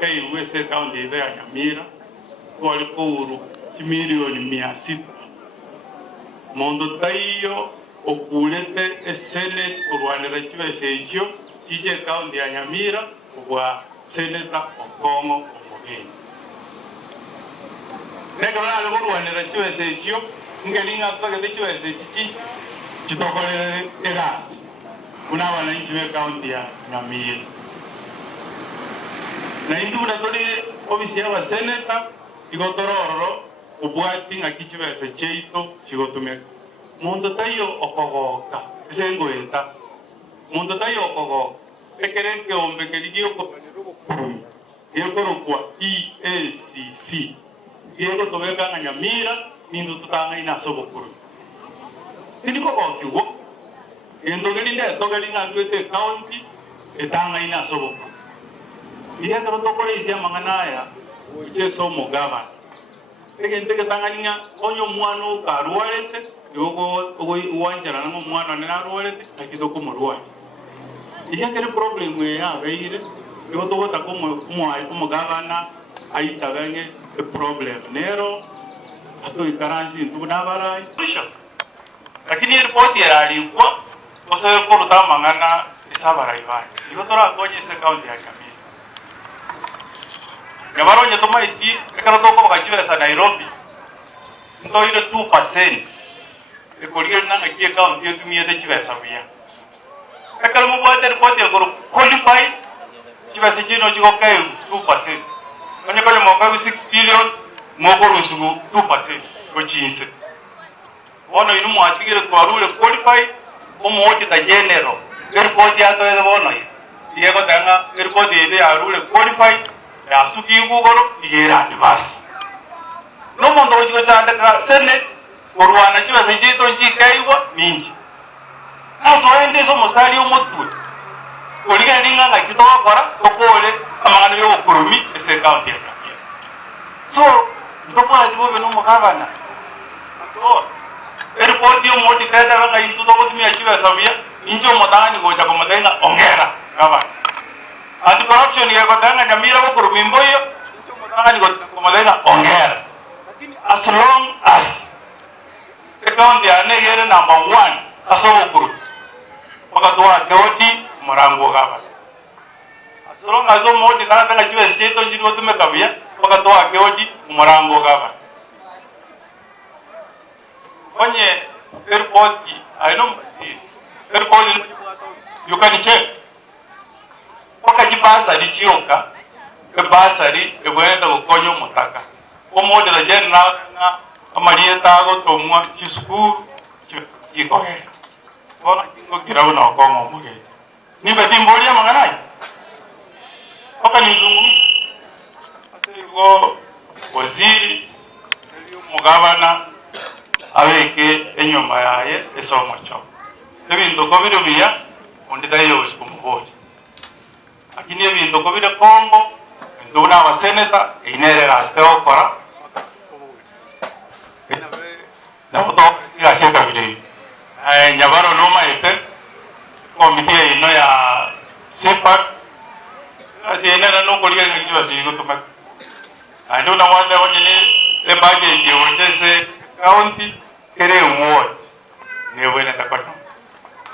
Kai uweze kaunti ile ya Nyamira walikuru milioni 600 mondo tayo okulete Senate urwanira kiwese ekyo kije kaunti ya Nyamira kwa Senator Okongo Omogeni nego bali urwanira kiwese ekyo ngelinga twagete kiwese kiki kitokolere eras kuna wananchi wa kaunti ya Nyamira na indu munatoli ofisi ya Senator igotororo ubwati ngakichibese cheito chigotume mundu tayo okogoka esengoeta mundu tayo okogoka ekereke ombe keligio ko yekorokwa EACC yego tobeka nga Nyamira nindu tutanga ina sobokuru tiniko kokiwo endogeli nde togeli ngandwete county etanga ina sobokuru iya karotokole isia manganaya ucheso mogaba egente ketanganya onyo mwana ukarwalete yogo uwanjara na mwana na arwalete akidoko murwa iya kere problem we ya beire yoto gota como gavana aita gange the problem nero ato ikaransi ntubuna barai lakini report ya alikuwa kosa koruta mangana isabara ibani yotora koje se county ya Nyamira Gabaronye tomaiti ekara toko bakachibesa Nairobi ntoire 2% ekoliye nanga kie county yetumie de chibesa bia ekara mo bwate report ya goro qualify chibesa chino chiko kai 2% onye kole mo kai 6 billion mo goro sugu 2% ochinse wono inu mo atigire twarule qualify omo oti da general report ya to de wono yego tanga report ide arule qualify ya suki gugoro yera nibas no mondo wajiko chanda ka Senate urwana chiwa sejito njikaiwa minji naso ende so mostali omotwe oliga ninga ngakitoka kora tokole amangana yo kurumi ese county ya Nyamira so ndopa ndibo no mukabana to report yo modi kada banga into to kutumia chiwa sabia injo motangani goja komotenga ongera kaba anti corruption ya kotanga Nyamira ko kurumimbo hiyo motangani komotenga ongera lakini as long as the county anegere number 1 asobo kuru wakatoa dodi morango kaba as long as modi tanga chiwa state onjini wotume kabia wakatoa dodi morango kaba onye airport I know airport you can check wakaji basari chioka basari egwenda gukonyo mutaka omode da general na amalieta go tomwa chisukuru chiko bona kingo kirawo na okongo muge ni betimbolia manganai wakanizungumza asego waziri mugabana aweke enyoma yaye esomo cho ebintu ko biro biya undi dayo kumuhoja lakini ebintu ko biro kombo nduna wa senator inere raste okora na boto irase ka bire nyabaro no maete komite ino ya sepak asi ina no koliga ngiwa sigo tuma ando na wanda wonyene le baje je wochese county kere ward ne wena tapato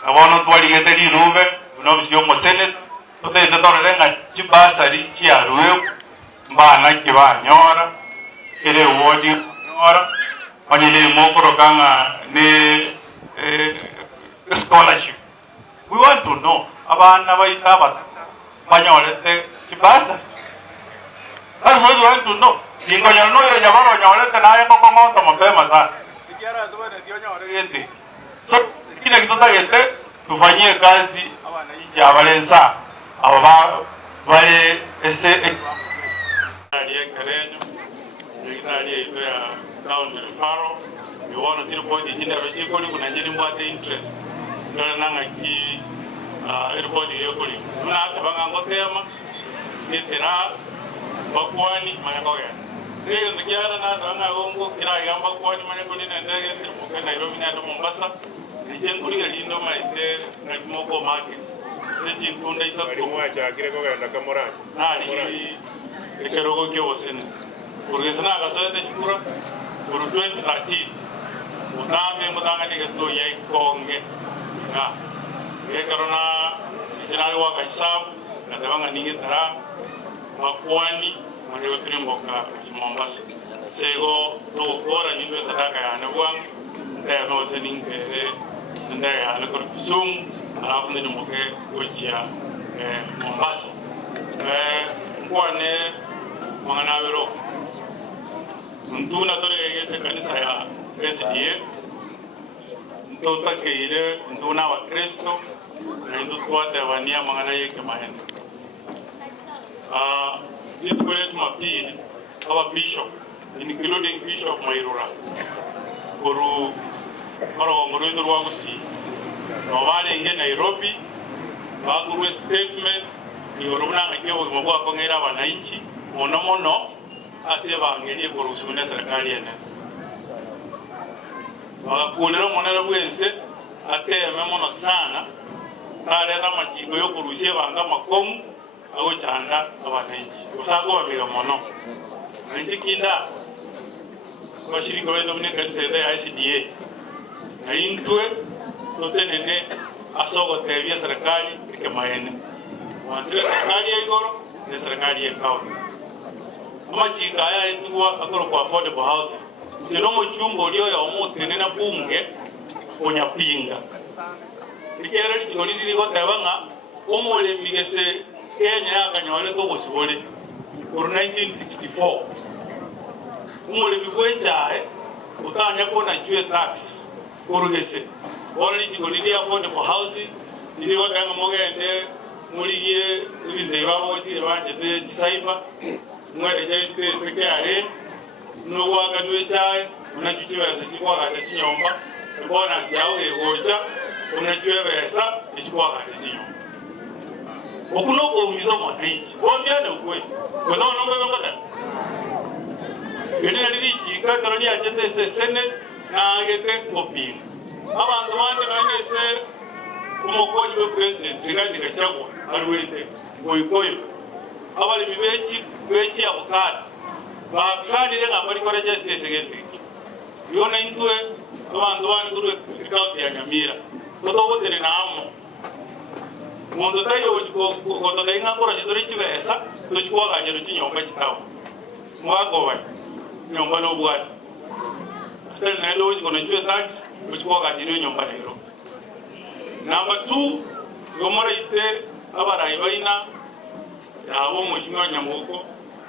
abono twali gete di rube uno bisio mo senate tote totore nga chibasari chiarue mbana kiba nyora kere ward nyora onye mokoro kanga ne scholarship we want to know abana baitaba banyolete chibasa also we want to know ingonya no yo nyabaro nyolete naye ko kongo mapema sana kiara tuwe ndio nyore yende so kile kitota yete tufanyie kazi abana inji abalensa aba bale ese aliye karenyo aliye ito ya down the faro you want to report the general chiko ni kuna njeni mbate interest ndio nanga ki report yeko ni tuna tabanga ngotema nitera bakwani manyakoya ndio ngiara na tanga gongo kira yamba kwani manyakoni na ndege ndio Nairobi na Mombasa nijenguli lindo maite na moko market sije tunda isa kwa cha kile kwa ndaka moraji ekerogo kyosene urgesana kasete chukura uru 2013 utambe mutangani geto yai konge na ekerona general waka hisabu na tabanga ningi tara makwani mwanyo trimboka Mombasa sego to kora ni sadaka ya na wang nda no zening bere nda ya na kor sum alafu ni moke ojia Mombasa kwane mangana wero ntuna tole yese kanisa ya SDA ntota ke ile ntuna wa Kristo na ndo twata wania mangana yake mahendo yetu kwetu mapili our bishop including Bishop Mairura guru maro ngoro wa gusi wale nge Nairobi baguru statement ni oruna ngewo mwa kwa ngera wananchi mono aseba ngelie korusuna serikali ene wakulero monera bwense ateme mono sana tareza machigo yo kurusie banga makomu ago chanda abananchi usago babiga mono nchi kinda kwa shirika wetu ni kanisa ya ICDA na intwe totenene asogo tevia serikali ikemaene wanzile serikali ya igoro na serikali ya kaunti ama chika haya intuwa akoro kwa affordable housing chinomo chumbo lio ya omutenena bunge konya pinga ikere chigoni liko tebanga umole migese Kenya akanyone to bosibole for 1964 umole bigwechae utanya kona jue tax kurugese wali chigoni ya affordable housing ili wakanga mogende muliye ibinde babo sibanje te disaiba mwere jaiste sekare no waganwe chai unachuchiwa sikwa kata chinyomba bona siao egocha unachuweza ichukua kata chinyomba okunoko umisomo niki bombyane ukwe kozawo nombe ngoda yena lilichi kataroni ajende senate na agete ngopinga abantu bande banyese umukoji we president Rigathi Gachagua alwete ngoyikoyo abali bibechi abukati bakandi lenga bali kora justice gete yona intwe abantu bande kuri county ya Nyamira totobotere na amo mondo tayo ko to denga kora jidori chibesa to chikwa gajero chinyomba chitawo mwago wa nyomba no bwati asel na lo ko njwe tax ko chikwa gajero nyomba lero number 2 gomora ite abara ibaina abo mushimwa nyamoko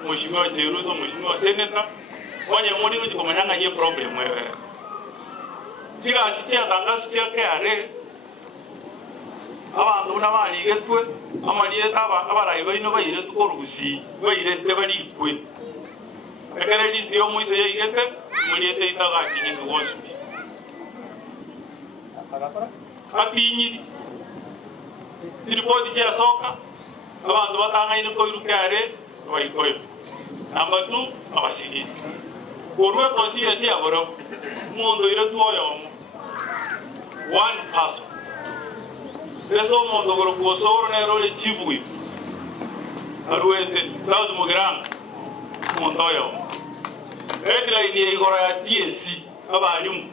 mushimwa Jeruso mushimwa senator onye muri ngo komanyanga ye problem wewe tiga asikia tangazo yake are abantu nabali getwe amaliye abara ibaina bayire tukorugusi bayire tebali ikwe ekere list yo muise ye igete muliyete itaga kinyi ngoshi apinyi tiripoti ya soka abantu batanga ine ko irukare bayikoyo number 2 abasigisi korwe conscience ya boro mundo ire tuoyo one person eso mundo goro kusoro na role chifu aruete South Mugirango mundo yo ekla ini igora ya TSC abalimu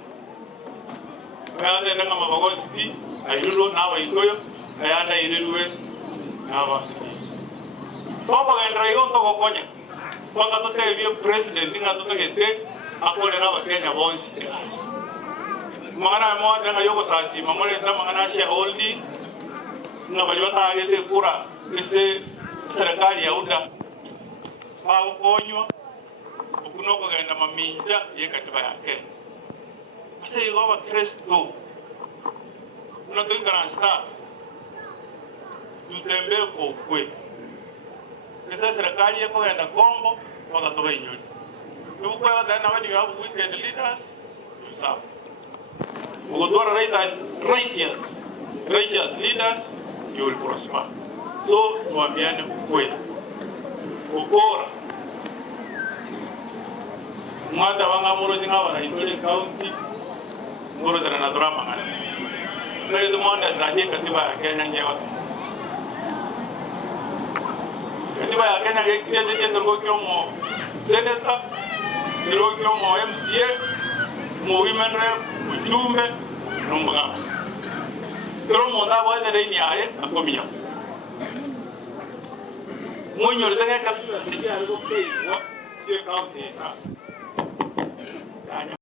ayande nga mabagosi pi ayirulo na bayikoyo ayanda irilwe na basigisi baba ngendra igo to kokonya kwanga tutebye president nga tutagete akolera abakenya bonsi mangana moja nga yoko sasi mamole nda mangana shareholding nga bali batagete kura ese serikali ya uda bawo konywa okunoko genda maminja yekatiba yake ase igo ba Kristo una to ingrasta tutembe ko kwe esa serikali yako genda kombo wakatoba inyoni tukwa dana when you have wicked leaders you serve ugodora righteous leaders you will prosper so tuambiane kweli ukora mwata wanga moro zingawa na itole county moro dana na drama ngani ndio mwanda zake katiba ya Kenya nyewa katiba ya Kenya gekirete chengo kyomo senator ndiro kyomo MCA mo women rep ujumbe numba ndiro monda boye reni aye akomia monyo ndenge katiba sikia algo kei wa sie county ta